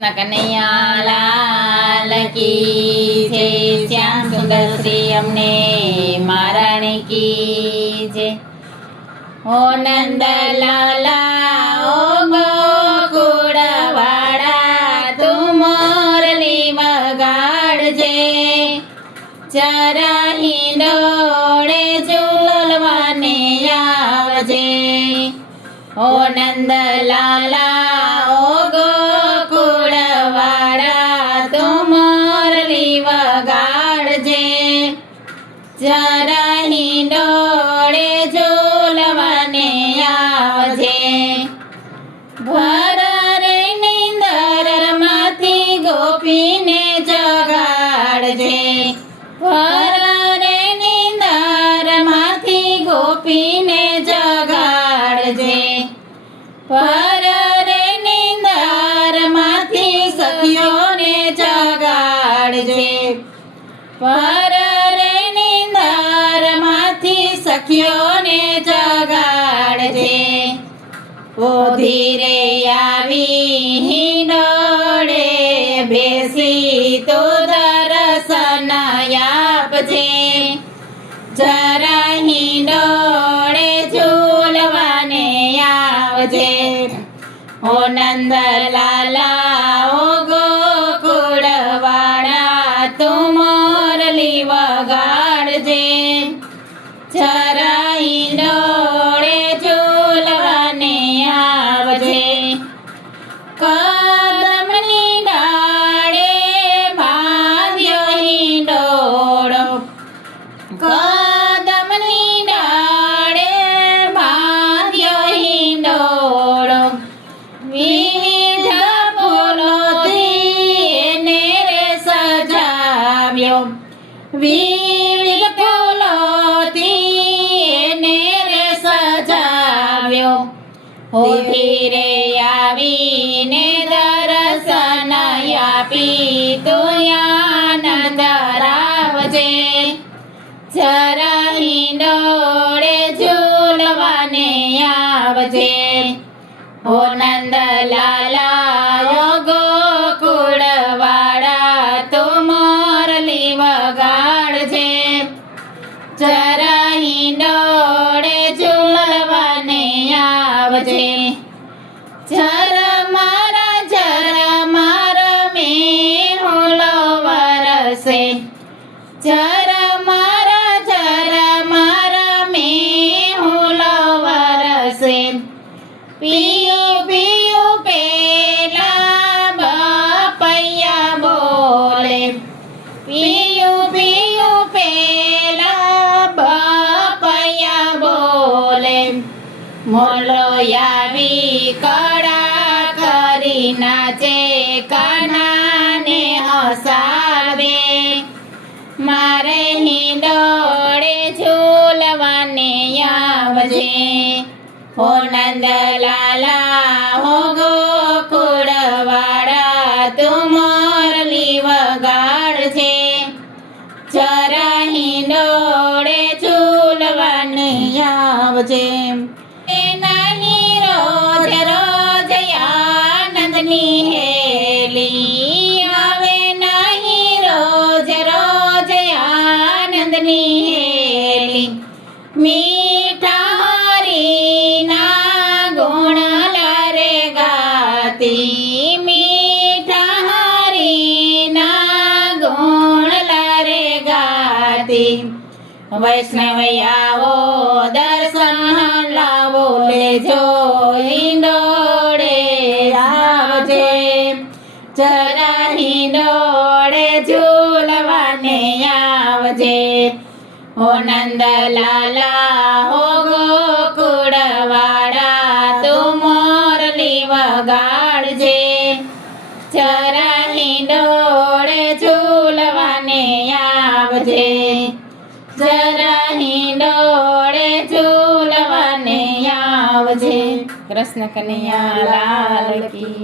કનૈયા લાલ કી જય, શ્યામ સુંદર શ્રી અમને મહારાણી કી જય. ઓ નંદલાલા ઓ ગોકુળ વાળા તું મોરલી વગાડજે, જરા હિંડોળે ઝૂલવાને આવજે. ઓ નંદલાલા ઓ ગોકુળ વાળા તું મોરલી વગાડજે, જરા હિંડોળે ઝૂલવાને આવજે. ભર રે નીંદરમાંથી ગોપીને જગાડજે, ભર રે નીંદરમાંથી ગોપીને જગાડજે. ભર રે નીંદરમાંથી સખીઓને જગાડજે, ભર રે નીંદરમાંથી સખીઓને જગાડજે. ઓ ધીરે આવી હિંડોળે બેસી તો દર્શન આપજે, જરા હિંડોળે ઝૂલવાને આવજે. ઓ નંદલાલા ઓ ગોકુળ વાળા તું મોરલી વગાડજે, જરા હિંડોળે ઝૂલવાને આવજે. કદમની ડાળે બાંધ્યો હિંડોળો, કદમની ડાળે બાંધ્યો હિંડોળો, વિવિધ ફૂલોથી એને રે સજાવ્યો, વિવિધ ફૂલોથી એને રે સજાવ્યો. ઓ ધીરે આવીને દર્શન આપી તું આનંદ રાવજે, જરા હિંડોળે ઝૂલવાને આવજે. ઓ નંદલાલા ઓ ગોકુળ વાળા તું મોરલી વગાડજે, જરા હિંડોળે ઝૂલવાને આવજે. જરા માર મેહુલો વરસે, જરા માર મેહુલો વરસે. પિયું પિયું પેલા બપૈયા બોલે, પિયું પિયું પેલા બપૈયા બોલે. મોલો આવી કડા કરી નાચે, કાનાને હસાવે, મારે હિંડોળે ઝૂલવાને આવજે. ઓ નંદલાલા ઓ ગોકુળ વાળા તું મોરલી વગાડજે, જરા હિંડોળે ઝૂલવાને આવજે. નહીં રોજ રોજ આનંદની હેલી આવે, નહીં રોજ રોજ આનંદની હેલી. મીઠા હરીના ગુણ લારે ગાતી, મીઠા હરીના ગુણ લારે ગાતી. વૈષ્ણવ આવો દર્શન લાવો, લેજો હિંડોળે આવજે, જરા હિંડોળે ઝૂલવાને આવજે. ઓ નંદલાલા ઓ ગોકુળ વાળા તું મોરલી વગાડજે, જરા હિંડોળે ઝૂલવાને આવજે, જરા હિંડોળે ઝૂલવાને આવજે. કૃષ્ણ કનૈયા લાલ કી